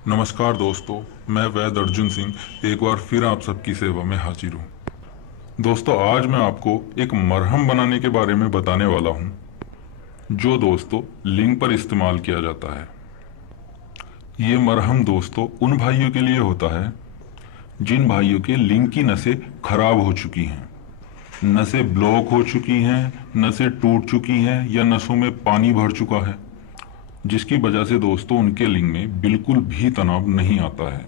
नमस्कार दोस्तों, मैं वैद्य अर्जुन सिंह एक बार फिर आप सबकी सेवा में हाजिर हूँ। दोस्तों, आज मैं आपको एक मरहम बनाने के बारे में बताने वाला हूँ, जो दोस्तों लिंग पर इस्तेमाल किया जाता है। ये मरहम दोस्तों उन भाइयों के लिए होता है जिन भाइयों के लिंग की नसें खराब हो चुकी हैं, नसें ब्लॉक हो चुकी हैं, नसें टूट चुकी हैं या नसों में पानी भर चुका है, जिसकी वजह से दोस्तों उनके लिंग में बिल्कुल भी तनाव नहीं आता है।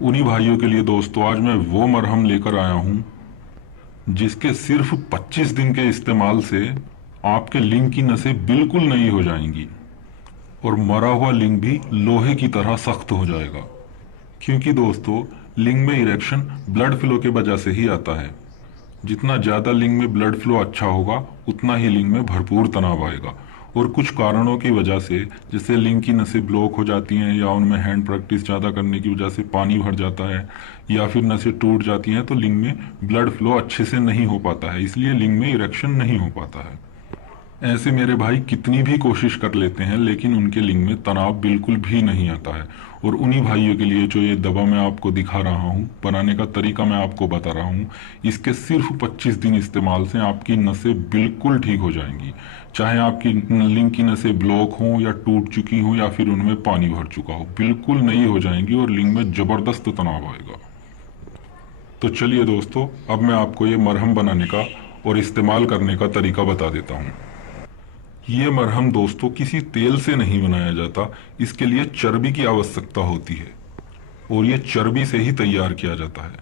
उन्हीं भाइयों के लिए दोस्तों आज मैं वो मरहम लेकर आया हूं जिसके सिर्फ 25 दिन के इस्तेमाल से आपके लिंग की नसें बिल्कुल नई हो जाएंगी और मरा हुआ लिंग भी लोहे की तरह सख्त हो जाएगा। क्योंकि दोस्तों लिंग में इरेक्शन ब्लड फ्लो के वजह से ही आता है। जितना ज्यादा लिंग में ब्लड फ्लो अच्छा होगा उतना ही लिंग में भरपूर तनाव आएगा। और कुछ कारणों की वजह से, जैसे लिंग की नसें ब्लॉक हो जाती हैं या उनमें हैंड प्रैक्टिस ज़्यादा करने की वजह से पानी भर जाता है या फिर नसें टूट जाती हैं, तो लिंग में ब्लड फ्लो अच्छे से नहीं हो पाता है, इसलिए लिंग में इरेक्शन नहीं हो पाता है। ऐसे मेरे भाई कितनी भी कोशिश कर लेते हैं लेकिन उनके लिंग में तनाव बिल्कुल भी नहीं आता है। और उन्हीं भाइयों के लिए जो ये दवा मैं आपको दिखा रहा हूँ, बनाने का तरीका मैं आपको बता रहा हूँ, इसके सिर्फ 25 दिन इस्तेमाल से आपकी नसें बिल्कुल ठीक हो जाएंगी। चाहे आपकी लिंग की नसें ब्लॉक हों या टूट चुकी हों या फिर उनमें पानी भर चुका हो, बिल्कुल नई हो जाएंगी और लिंग में जबरदस्त तनाव आएगा। तो चलिए दोस्तों, अब मैं आपको ये मरहम बनाने का और इस्तेमाल करने का तरीका बता देता हूँ। ये मरहम दोस्तों किसी तेल से नहीं बनाया जाता, इसके लिए चर्बी की आवश्यकता होती है और ये चर्बी से ही तैयार किया जाता है।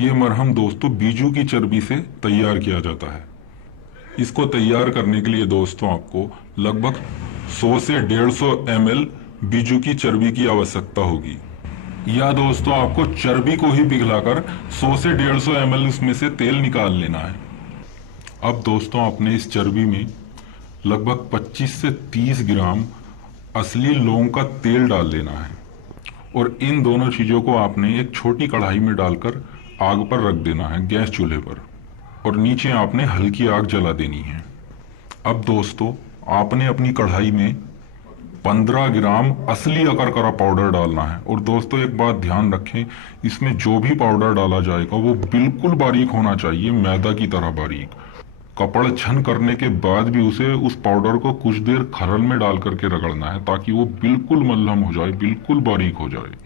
ये मरहम दोस्तों बीजू की चर्बी से तैयार किया जाता है। इसको तैयार करने के लिए दोस्तों आपको लगभग 100 से 150 ml बीजू की चर्बी की आवश्यकता होगी। या दोस्तों आपको चर्बी को ही पिघलाकर 100 से 150 ml उसमें से तेल निकाल लेना है। अब दोस्तों आपने इस चर्बी में लगभग 25 से 30 ग्राम असली लौंग का तेल डाल देना है और इन दोनों चीजों को आपने एक छोटी कढ़ाई में डालकर आग पर रख देना है, गैस चूल्हे पर, और नीचे आपने हल्की आग जला देनी है। अब दोस्तों आपने अपनी कढ़ाई में 15 ग्राम असली अकरकरा पाउडर डालना है। और दोस्तों एक बात ध्यान रखें, इसमें जो भी पाउडर डाला जाएगा वो बिल्कुल बारीक होना चाहिए, मैदा की तरह बारीक। कपड़ छन करने के बाद भी उसे उस पाउडर को कुछ देर खरल में डाल करके रगड़ना है ताकि वो बिल्कुल मल्लम हो जाए, बिल्कुल बारीक हो जाए।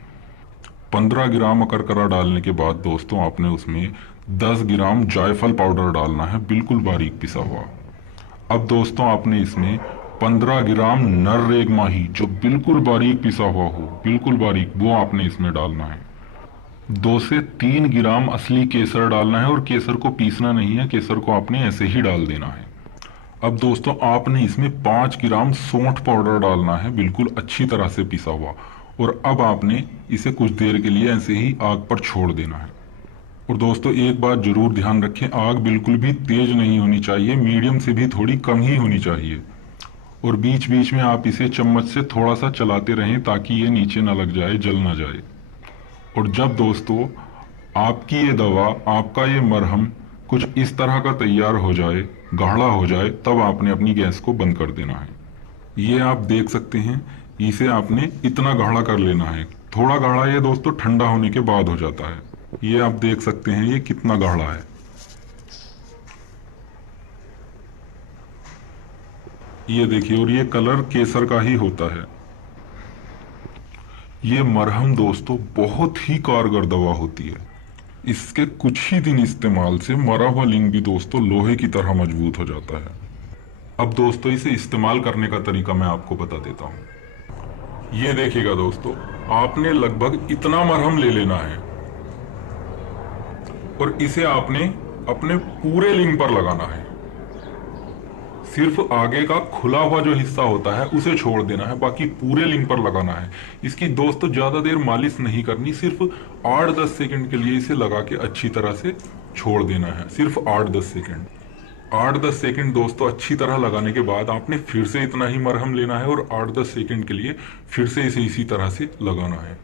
15 ग्राम अकरकरा डालने के बाद दोस्तों आपने उसमें 10 ग्राम जायफल पाउडर डालना है, बिल्कुल बारीक पिसा हुआ। अब दोस्तों आपने इसमें 15 ग्राम नर रेगमाही जो बिल्कुल बारीक पिसा हुआ हो, बिल्कुल बारीक, वो आपने इसमें डालना है। 2 से 3 ग्राम असली केसर डालना है और केसर को पीसना नहीं है, केसर को आपने ऐसे ही डाल देना है। अब दोस्तों आपने इसमें 5 ग्राम सौंठ पाउडर डालना है, बिल्कुल अच्छी तरह से पिसा हुआ। और अब आपने इसे कुछ देर के लिए ऐसे ही आग पर छोड़ देना है। और दोस्तों एक बात जरूर ध्यान रखें, आग बिल्कुल भी तेज नहीं होनी चाहिए, मीडियम से भी थोड़ी कम ही होनी चाहिए। और बीच बीच में आप इसे चम्मच से थोड़ा सा चलाते रहें ताकि ये नीचे ना लग जाए, जल ना जाए। और जब दोस्तों आपकी ये दवा, आपका ये मरहम कुछ इस तरह का तैयार हो जाए, गाढ़ा हो जाए, तब आपने अपनी गैस को बंद कर देना है। ये आप देख सकते हैं, इसे आपने इतना गाढ़ा कर लेना है। थोड़ा गाढ़ा ये दोस्तों ठंडा होने के बाद हो जाता है। ये आप देख सकते हैं ये कितना गाढ़ा है। ये देखिए, और ये कलर केसर का ही होता है। ये मरहम दोस्तों बहुत ही कारगर दवा होती है। इसके कुछ ही दिन इस्तेमाल से मरा हुआ लिंग भी दोस्तों लोहे की तरह मजबूत हो जाता है। अब दोस्तों इसे इस्तेमाल करने का तरीका मैं आपको बता देता हूँ। ये देखिएगा दोस्तों, आपने लगभग इतना मरहम ले लेना है और इसे आपने अपने पूरे लिंग पर लगाना है। सिर्फ आगे का खुला हुआ जो हिस्सा होता है उसे छोड़ देना है, बाकी पूरे लिंग पर लगाना है। इसकी दोस्तों ज्यादा देर मालिश नहीं करनी, सिर्फ 8-10 सेकंड के लिए इसे लगा के अच्छी तरह से छोड़ देना है, सिर्फ 8-10 सेकंड। 8-10 सेकंड दोस्तों अच्छी तरह लगाने के बाद आपने फिर से इतना ही मरहम लेना है और 8-10 सेकंड के लिए फिर से इसे इसी तरह से लगाना है।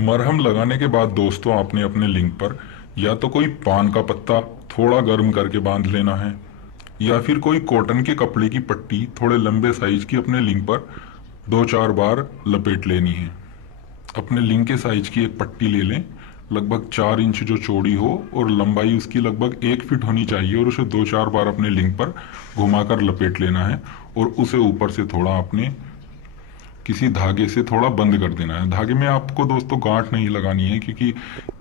मरहम लगाने के बाद दोस्तों आपने अपने लिंग पर या तो कोई पान का पत्ता थोड़ा गर्म करके बांध लेना है या फिर कोई कॉटन के कपड़े की पट्टी थोड़े लंबे साइज की अपने लिंग पर 2-4 बार लपेट लेनी है। अपने लिंग के साइज की एक पट्टी ले लें, लगभग 4 इंच जो चौड़ी हो और लंबाई उसकी लगभग 1 फीट होनी चाहिए, और उसे 2-4 बार अपने लिंग पर घुमाकर लपेट लेना है और उसे ऊपर से थोड़ा अपने किसी धागे से थोड़ा बंद कर देना है। धागे में आपको दोस्तों गांठ नहीं लगानी है, क्योंकि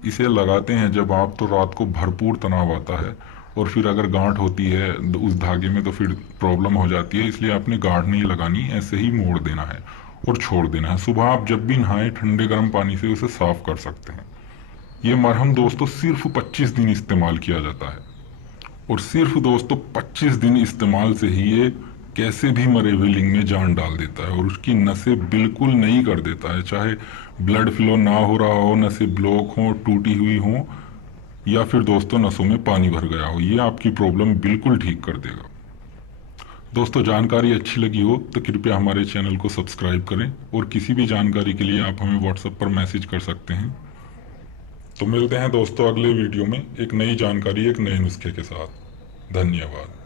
इसे लगाते हैं जब आप तो रात को भरपूर तनाव आता है, और फिर अगर गांठ होती है उस धागे में तो फिर प्रॉब्लम हो जाती है। इसलिए आपने गांठ नहीं लगानी, ऐसे ही मोड़ देना है और छोड़ देना है। सुबह आप जब भी नहाएं ठंडे गर्म पानी से उसे साफ कर सकते हैं। ये मरहम दोस्तों सिर्फ 25 दिन इस्तेमाल किया जाता है, और सिर्फ दोस्तों 25 दिन इस्तेमाल से ही ये कैसे भी मरे हुए लिंग में जान डाल देता है और उसकी नसें बिल्कुल नई कर देता है। चाहे ब्लड फ्लो ना हो रहा हो, नसें ब्लॉक हो, टूटी हुई हो, या फिर दोस्तों नसों में पानी भर गया हो, ये आपकी प्रॉब्लम बिल्कुल ठीक कर देगा। दोस्तों जानकारी अच्छी लगी हो तो कृपया हमारे चैनल को सब्सक्राइब करें, और किसी भी जानकारी के लिए आप हमें व्हाट्सएप पर मैसेज कर सकते हैं। तो मिलते हैं दोस्तों अगले वीडियो में एक नई जानकारी, एक नए नुस्खे के साथ। धन्यवाद।